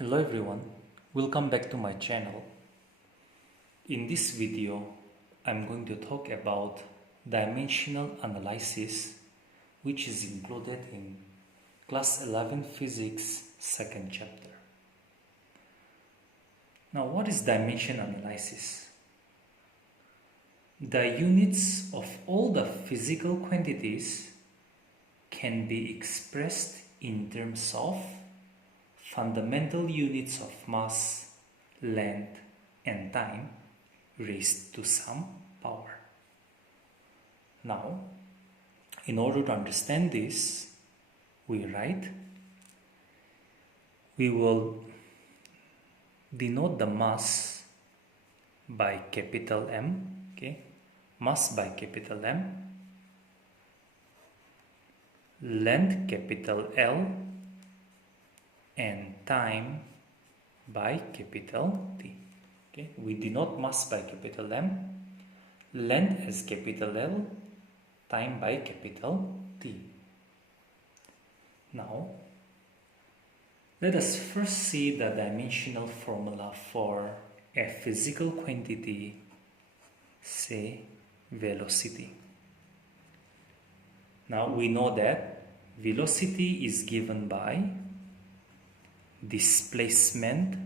Hello everyone, welcome back to my channel. In this video, I'm going to talk about dimensional analysis, which is included in class 11 physics second chapter. Now, what is dimension analysis? The units of all the physical quantities can be expressed in terms of fundamental units of mass, length, and time raised to some power. Now, in order to understand this, we will denote the mass by capital M, mass by capital M, length capital L, and time by capital T. We denote mass by capital M, length as capital L, time by capital T. Now, let us first see the dimensional formula for a physical quantity, say velocity. Now, we know that velocity is given by displacement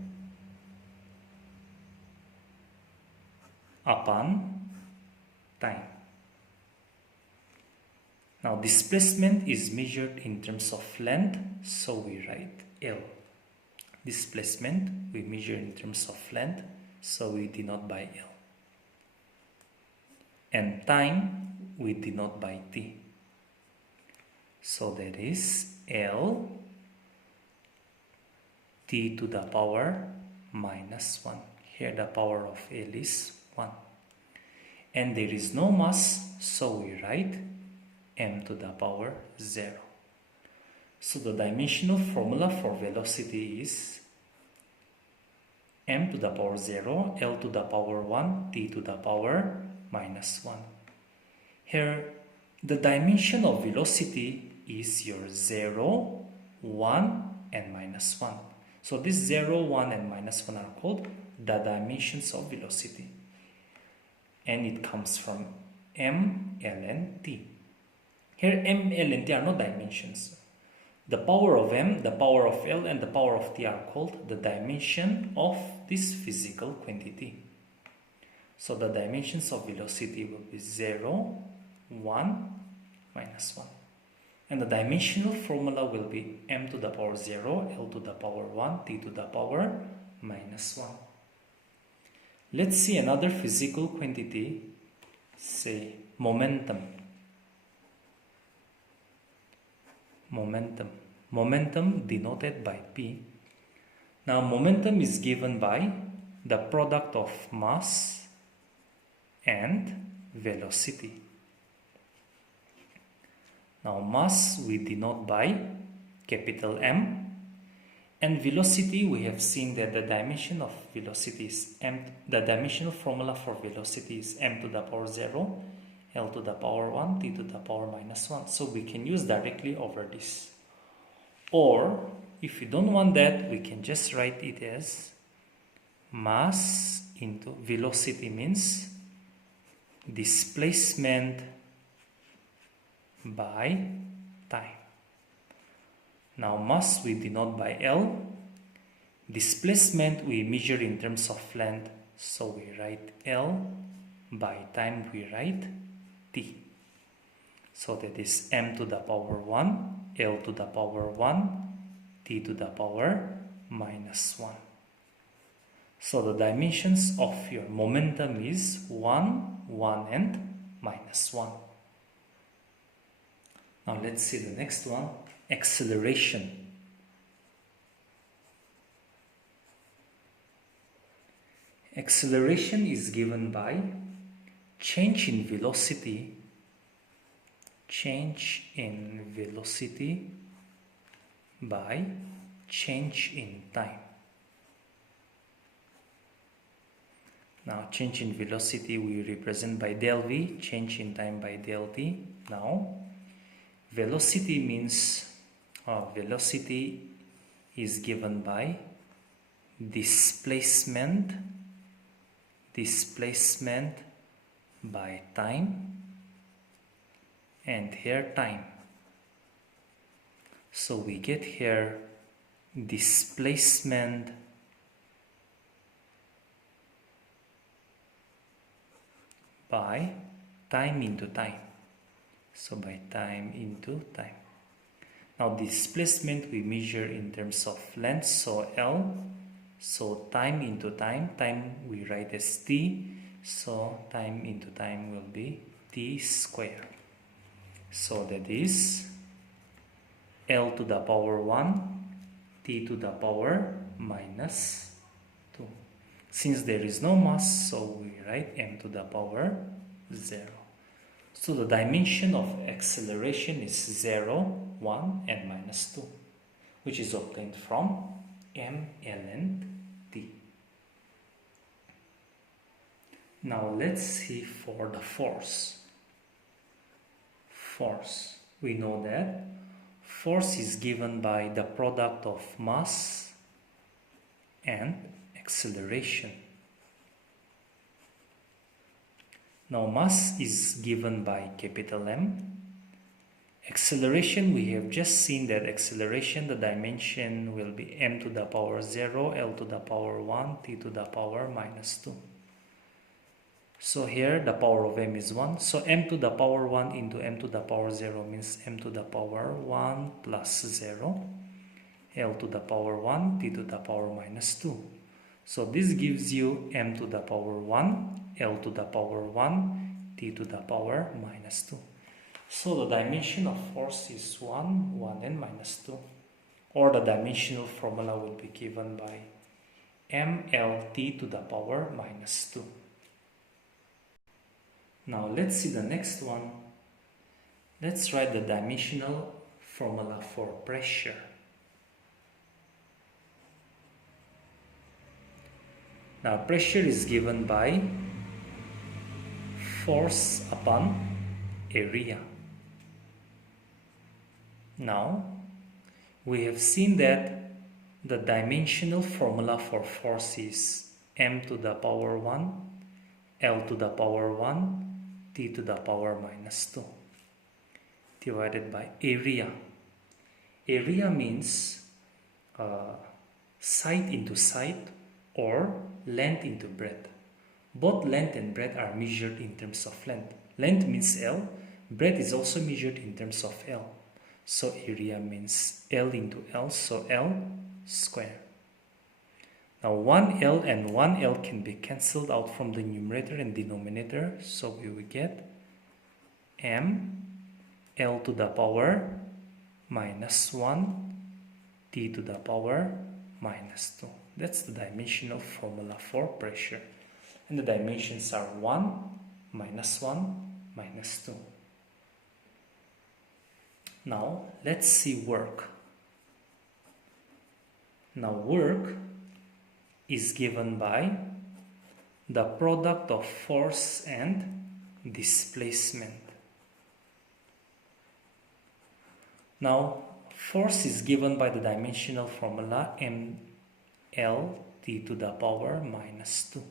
upon time. Now, displacement is measured in terms of length, so we write L. Displacement we measure in terms of length, so we denote by L. And time we denote by T. So that is L T to the power minus 1. Here the power of L is 1. And there is no mass, so we write m to the power 0. So the dimensional formula for velocity is m to the power 0, L to the power 1, T to the power minus 1. Here the dimension of velocity is your 0, 1 and minus 1. So this 0, 1 and minus 1 are called the dimensions of velocity. And it comes from m, L and T. Here m, L and T are not dimensions. The power of m, the power of L and the power of T are called the dimension of this physical quantity. So the dimensions of velocity will be 0, 1, minus 1. And the dimensional formula will be m to the power 0, L to the power 1, T to the power minus 1. Let's see another physical quantity, say momentum. Momentum denoted by P. Now momentum is given by the product of mass and velocity. Now mass we denote by capital M, and velocity we have seen that the dimension of velocity is m. The dimensional formula for velocity is m to the power 0, L to the power 1, T to the power minus 1. So we can use directly over this. Or if you don't want that, we can just write it as mass into velocity means displacement by time. Now mass we denote by L, displacement we measure in terms of length, so we write L, by time we write T. So that is m to the power 1, L to the power 1, T to the power minus 1. So the dimensions of your momentum is 1, 1 and minus 1. Now let's see the next one, acceleration. Acceleration is given by change in velocity by change in time. Now change in velocity we represent by del V, change in time by del T. Now velocity means velocity is given by displacement by time, and here time. So we get here displacement by time into time. So by time into time. Now displacement we measure in terms of length, so L. So time into time we write as T. So time into time will be T square. So that is L to the power 1, T to the power minus 2. Since there is no mass, so we write M to the power 0. So the dimension of acceleration is 0, 1 and minus 2, which is obtained from M, L and T. Now let's see for the force. Force. We know that force is given by the product of mass and acceleration. Now mass is given by capital M. Acceleration, we have just seen that acceleration, the dimension will be m to the power 0, L to the power 1, T to the power minus 2. So here the power of m is 1. So m to the power 1 into m to the power 0 means m to the power 1 plus 0. L to the power 1, T to the power minus 2. So this gives you m to the power 1, L to the power 1, T to the power minus 2. So the dimension of force is 1, 1 and minus 2. Or the dimensional formula will be given by mLT to the power minus 2. Now let's see the next one. Let's write the dimensional formula for pressure. Now pressure is given by force upon area. Now we have seen that the dimensional formula for force is m to the power 1, L to the power 1, T to the power minus 2 divided by area. Area means side into side or length into breadth. Both length and breadth are measured in terms of length. Length means L, breadth is also measured in terms of L. So area means L into L, so L square. Now 1L and 1L can be cancelled out from the numerator and denominator, so we will get m L to the power minus 1 T to the power minus 2. That's the dimensional formula for pressure. And the dimensions are 1, minus 1, minus 2. Now let's see work. Now work is given by the product of force and displacement. Now force is given by the dimensional formula mLT to the power minus 2.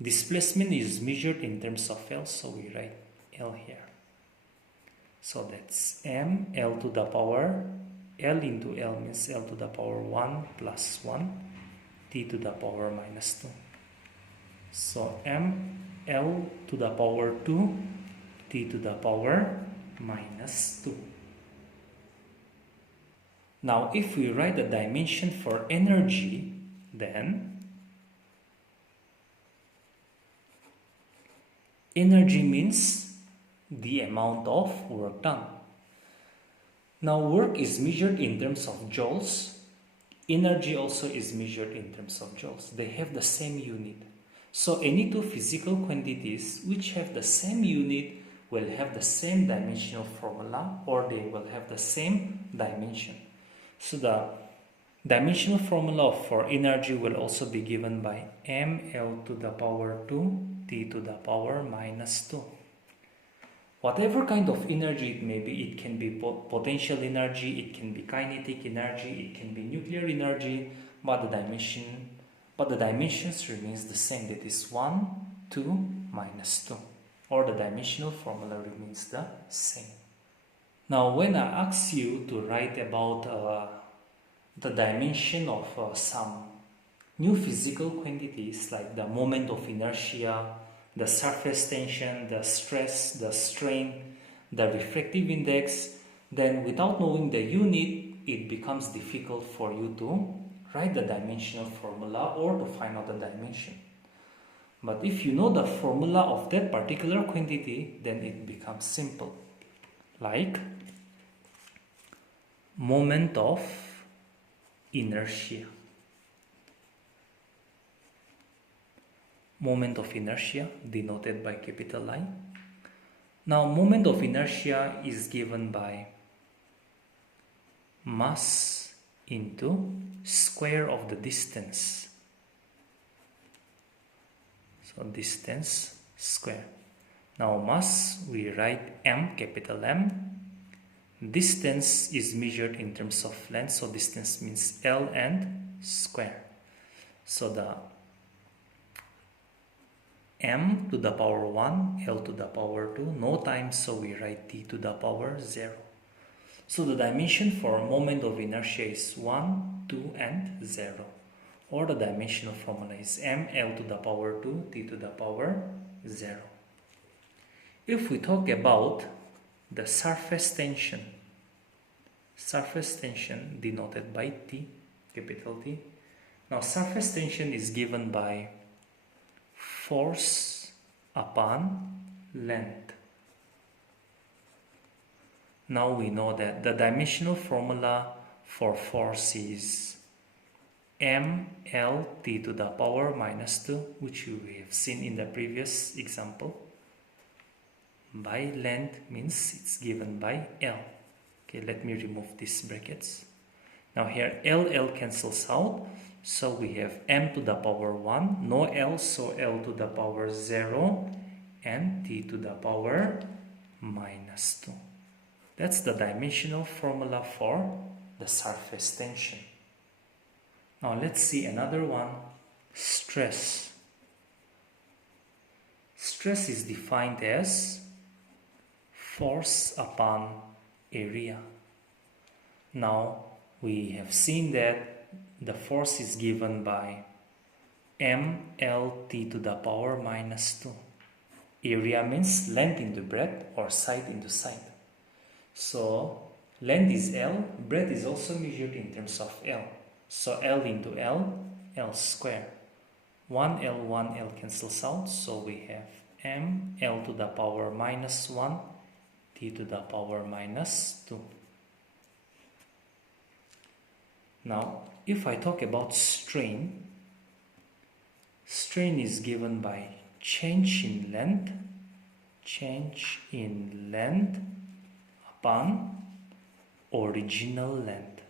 Displacement is measured in terms of L, so we write L here. So that's m L to the power, L into L means L to the power 1 plus 1, T to the power minus 2. So m L to the power 2, T to the power minus 2. Now if we write the dimension for energy, then energy means the amount of work done. Now work is measured in terms of joules. Energy also is measured in terms of joules. They have the same unit. So any two physical quantities which have the same unit will have the same dimensional formula, or they will have the same dimension. So the dimensional formula for energy will also be given by mL to the power 2, T to the power minus 2. Whatever kind of energy it may be, it can be potential energy, it can be kinetic energy, it can be nuclear energy, but the dimensions remains the same, that is 1, 2, minus 2, or the dimensional formula remains the same. Now when I ask you to write about the dimension of some new physical quantities like the moment of inertia, the surface tension, the stress, the strain, the refractive index, then without knowing the unit, it becomes difficult for you to write the dimensional formula or to find out the dimension. But if you know the formula of that particular quantity, then it becomes simple. Like moment of inertia. Moment of inertia denoted by capital I. Now moment of inertia is given by mass into square of the distance. So distance square. Now mass we write m, capital M. Distance is measured in terms of length, so distance means L and square. So the m to the power 1, L to the power 2, no time, so we write t to the power 0. So the dimension for moment of inertia is 1, 2 and 0. Or the dimensional formula is m, L to the power 2, t to the power 0. If we talk about the surface tension denoted by T, capital T. Now surface tension is given by force upon length. Now we know that the dimensional formula for force is ml t to the power minus 2, which we have seen in the previous example. By length means it's given by L. Okay, let me remove these brackets. Now here L cancels out, so we have m to the power 1, no L, so L to the power 0 and t to the power minus 2. That's the dimensional formula for the surface tension. Now let's see another one, stress. Stress is defined as force upon area. Now we have seen that the force is given by mlt to the power minus 2. Area means length into breadth or side into side. So length is L, breadth is also measured in terms of L. So L into L, L square. 1L cancels out, so we have m L to the power minus 1 t to the power minus 2. Now, if I talk about strain, strain is given by change in length upon original length.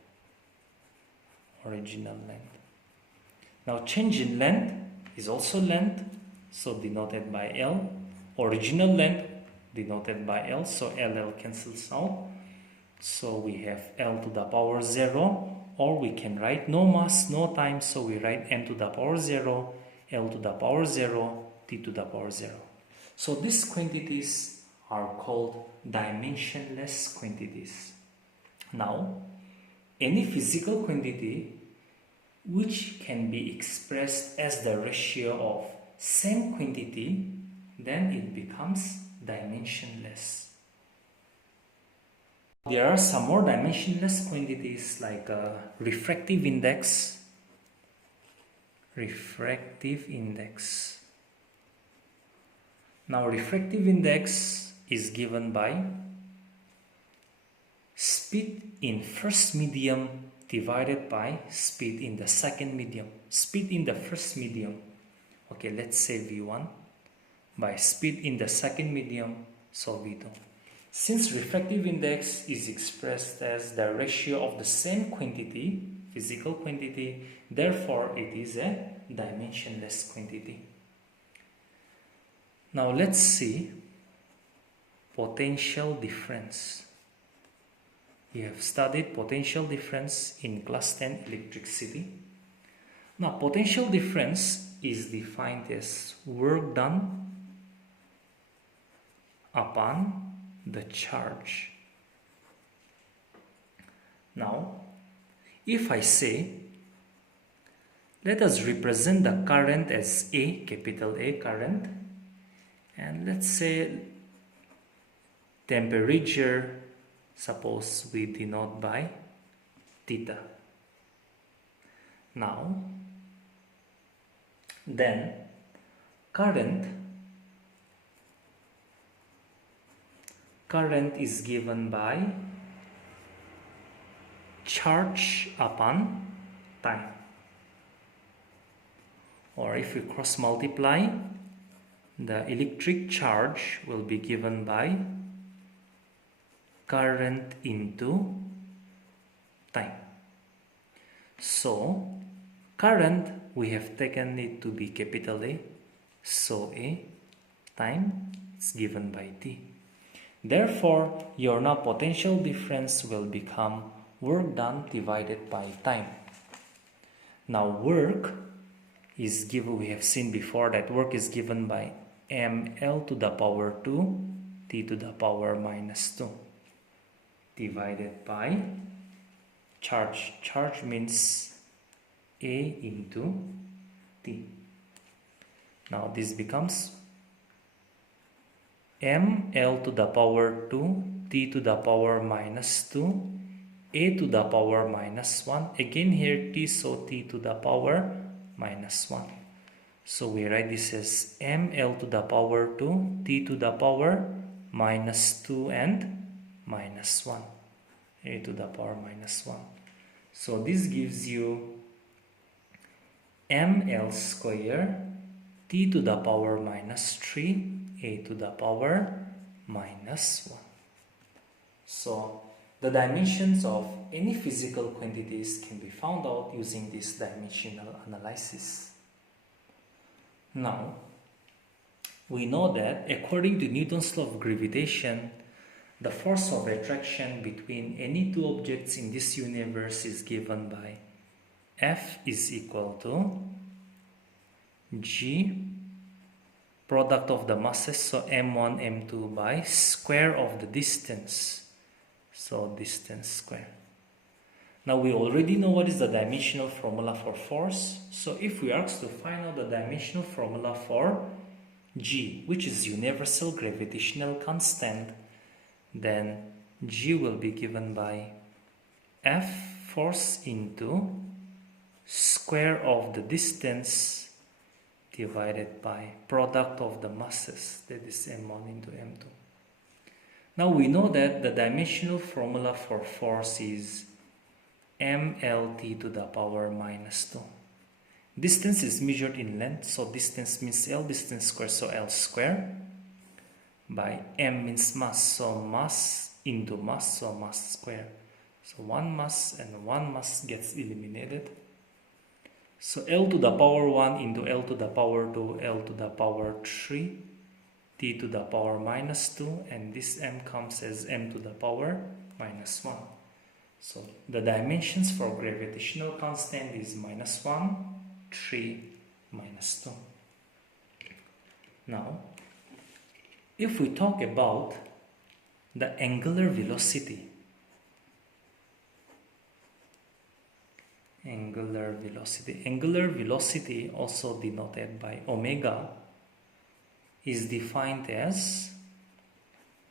Now, change in length is also length, so denoted by L. Original length denoted by L, so LL cancels out. So we have L to the power 0, or we can write no mass, no time, so we write m to the power 0, L to the power 0, t to the power 0. So these quantities are called dimensionless quantities. Now, any physical quantity which can be expressed as the ratio of same quantity, then it becomes dimensionless. There are some more dimensionless quantities like refractive index. Now refractive index is given by speed in first medium divided by speed in the second medium. Speed in the first medium, okay, let's say V1, by speed in the second medium, so V2. Since refractive index is expressed as the ratio of the same quantity, physical quantity, therefore it is a dimensionless quantity. Now let's see potential difference. We have studied potential difference in class 10 electricity. Now, potential difference is defined as work done upon the charge. Now, if I say, let us represent the current as A, capital A current, and let's say temperature, suppose we denote by theta. Now, then current is given by charge upon time, or if we cross multiply, the electric charge will be given by current into time. So current, we have taken it to be capital A, so A, time is given by T. Therefore, your now potential difference will become work done divided by time. Now work is given, we have seen before that work is given by mL to the power 2 T to the power minus 2 divided by charge. Charge means A into T. Now this becomes mL to the power 2 T to the power minus 2 A to the power minus 1. Again here T, so T to the power minus 1. So we write this as mL to the power 2 T to the power minus 2 and minus 1. A to the power minus 1. So this gives you mL square T to the power minus 3 A to the power minus 1. So the dimensions of any physical quantities can be found out using this dimensional analysis. Now, we know that according to Newton's law of gravitation, the force of attraction between any two objects in this universe is given by F is equal to G product of the masses, so m1 m2 by square of the distance, so distance square. Now we already know what is the dimensional formula for force, so if we ask to find out the dimensional formula for G, which is universal gravitational constant, then G will be given by F force into square of the distance divided by product of the masses, that is m1 into m2. Now we know that the dimensional formula for force is mLt to the power minus 2. Distance is measured in length, so distance means L, distance square, so L square, by m means mass, so mass into mass, so mass square. So one mass and one mass gets eliminated. So L to the power 1 into L to the power 2, L to the power 3, T to the power minus 2, and this m comes as m to the power minus 1. So the dimensions for gravitational constant is minus 1, 3, minus 2. Now, if we talk about the angular velocity, angular velocity also denoted by omega is defined as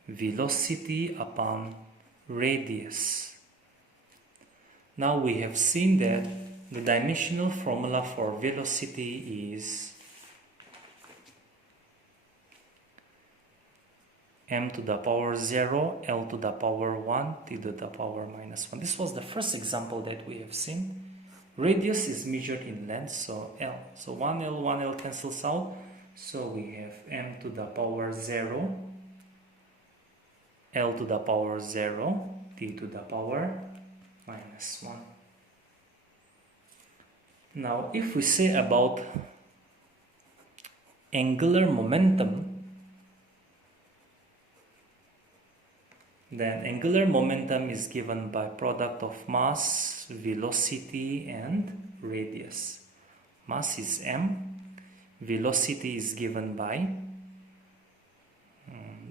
velocity upon radius. Now we have seen that the dimensional formula for velocity is m to the power 0, L to the power 1, T to the power minus 1. This was the first example that we have seen. Radius is measured in length, so L. So 1L cancels out. So we have m to the power 0, L to the power 0, T to the power minus 1. Now, if we say about angular momentum, then angular momentum is given by product of mass, velocity and radius. mass is m, velocity is given by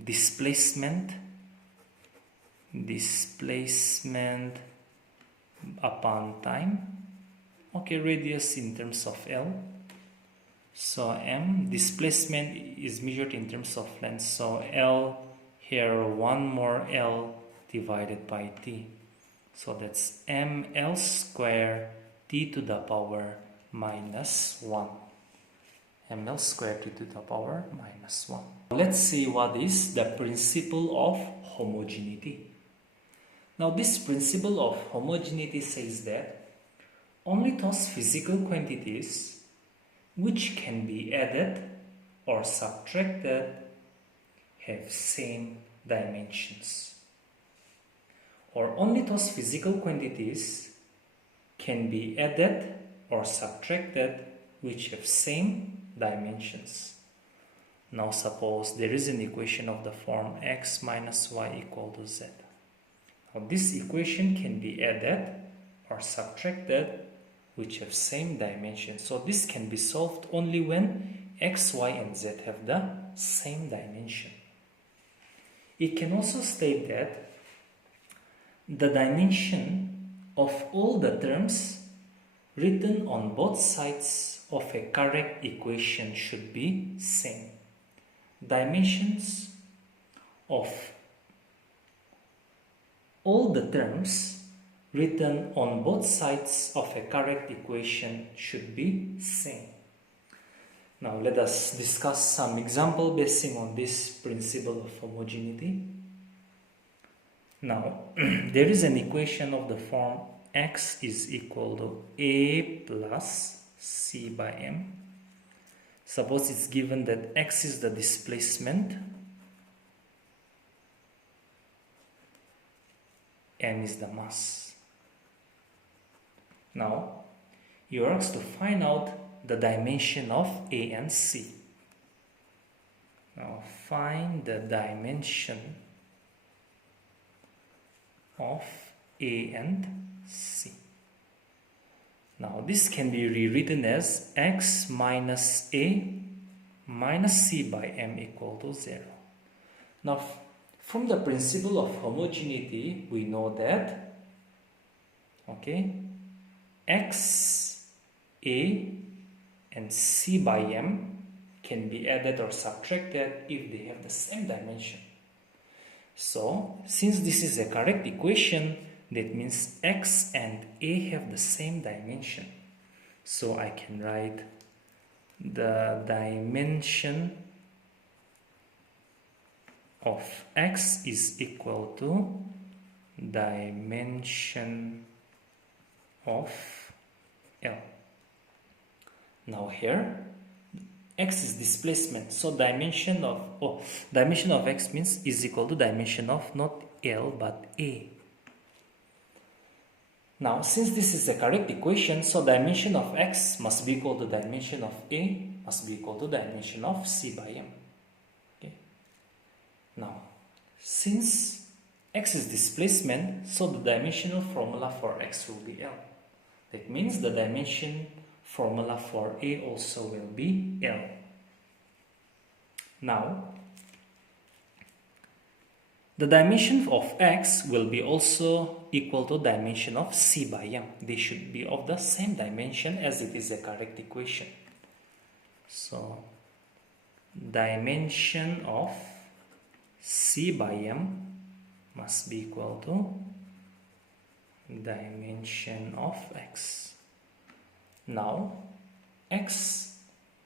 displacement upon time. Okay, radius in terms of L. So m, displacement is measured in terms of length. So L here, one more L divided by t. So that's ml square t to the power minus 1. ml square t to the power minus 1. Let's see what is the principle of homogeneity. Now this principle of homogeneity says that only those physical quantities which can be added or subtracted have same dimensions. Or only those physical quantities can be added or subtracted which have same dimensions. Now suppose there is an equation of the form x minus y equal to z. Now this equation can be added or subtracted which have same dimension. So this can be solved only when x, y and z have the same dimension. It can also state that the dimension of all the terms written on both sides of a correct equation should be same. Dimensions of all the terms written on both sides of a correct equation should be same. Now let us discuss some example basing on this principle of homogeneity. Now there is an equation of the form x is equal to a plus c by m. Suppose it's given that x is the displacement, m is the mass. Now you are asked to find out the dimension of a and c. Now find the dimension of a and c. Now this can be rewritten as x minus a minus c by m equal to 0. Now from the principle of homogeneity we know that x, a and c by m can be added or subtracted if they have the same dimension. So since this is a correct equation, that means x and a have the same dimension. So I can write the dimension of x is equal to dimension of L. Now here x is displacement, so dimension of x means is equal to dimension of not L but a. Now since this is a correct equation, so dimension of x must be equal to dimension of a must be equal to dimension of c by m. Okay. Now since x is displacement, so the dimensional formula for x will be L. That means the dimension formula for a also will be L. Now the dimension of x will be also equal to dimension of c by m. They should be of the same dimension as it is a correct equation. So dimension of c by m must be equal to dimension of x. Now x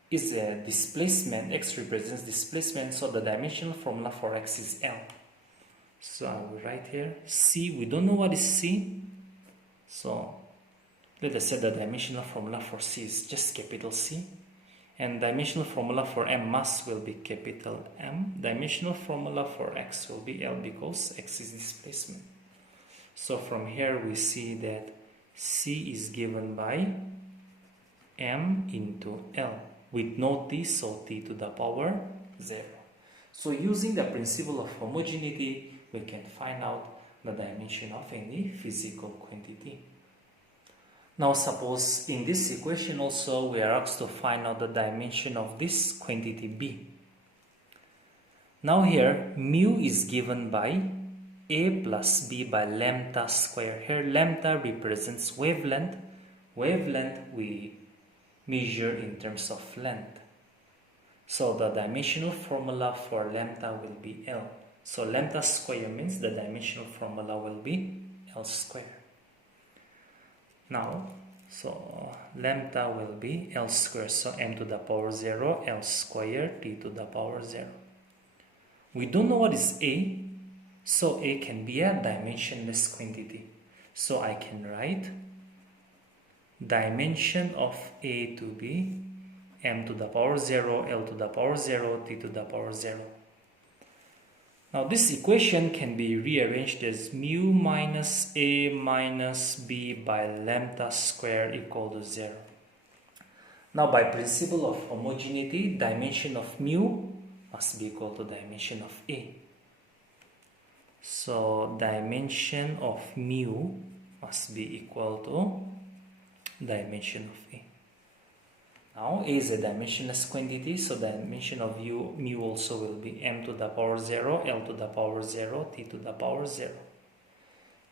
is a displacement, x represents displacement, so the dimensional formula for x is L. So I will write here c. We don't know what is c, so let us say the dimensional formula for c is just capital C, and dimensional formula for m mass will be capital M. Dimensional formula for x will be L because x is displacement. So from here we see that c is given by m into L with no t, so t to the power 0. So using the principle of homogeneity, we can find out the dimension of any physical quantity. Now suppose in this equation also we are asked to find out the dimension of this quantity B. Now here mu is given by A plus B by lambda square. Here lambda represents wavelength. Wavelength we measure in terms of length. So the dimensional formula for lambda will be L. So lambda square means the dimensional formula will be L square. Now, so lambda will be L square. So m to the power 0, L square, t to the power 0. We don't know what is A. So A can be a dimensionless quantity. So I can write dimension of A to be m to the power 0, L to the power 0, t to the power 0. Now this equation can be rearranged as mu minus A minus B by lambda square equal to 0. Now by principle of homogeneity, dimension of mu must be equal to dimension of A. So dimension of mu must be equal to dimension of A. Now A is a dimensionless quantity, so dimension of mu also will be m to the power 0, L to the power 0, t to the power 0.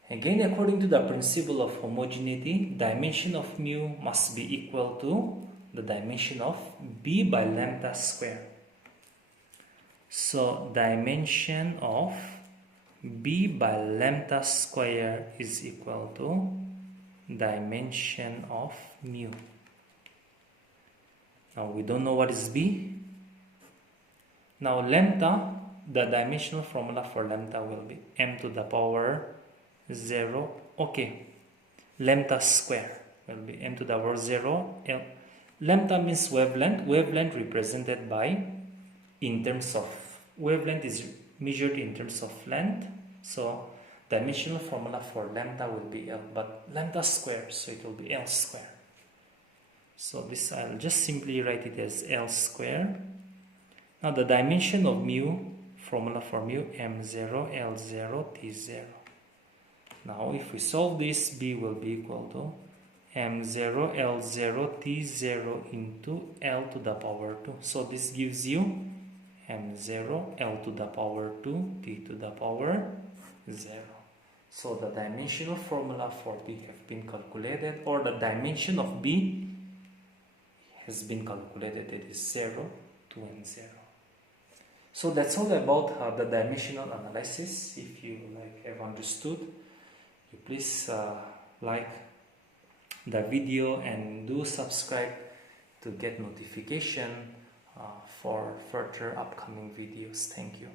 Again, according to the principle of homogeneity, dimension of mu must be equal to the dimension of B by lambda square. So dimension of B by lambda square is equal to dimension of mu. Now we don't know what is B. Now lambda, the dimensional formula for lambda will be m to the power 0. Okay, lambda square will be m to the power 0. Lambda means wavelength. Wavelength represented by, in terms of, wavelength is measured in terms of length. So dimensional formula for lambda will be L, but lambda square, so it will be L square. So this I'll just simply write it as L square. Now the dimension of mu, formula for mu, m0, L0, t0. Now if we solve this, B will be equal to m0, L0, t0 into L to the power 2. So this gives you m0, L to the power 2, t to the power 0. So the dimensional formula for B have been calculated, or the dimension of B has been calculated. It is 0, 2 and 0. So that's all about the dimensional analysis. If you have understood, you please like the video and do subscribe to get notification for further upcoming videos. Thank you.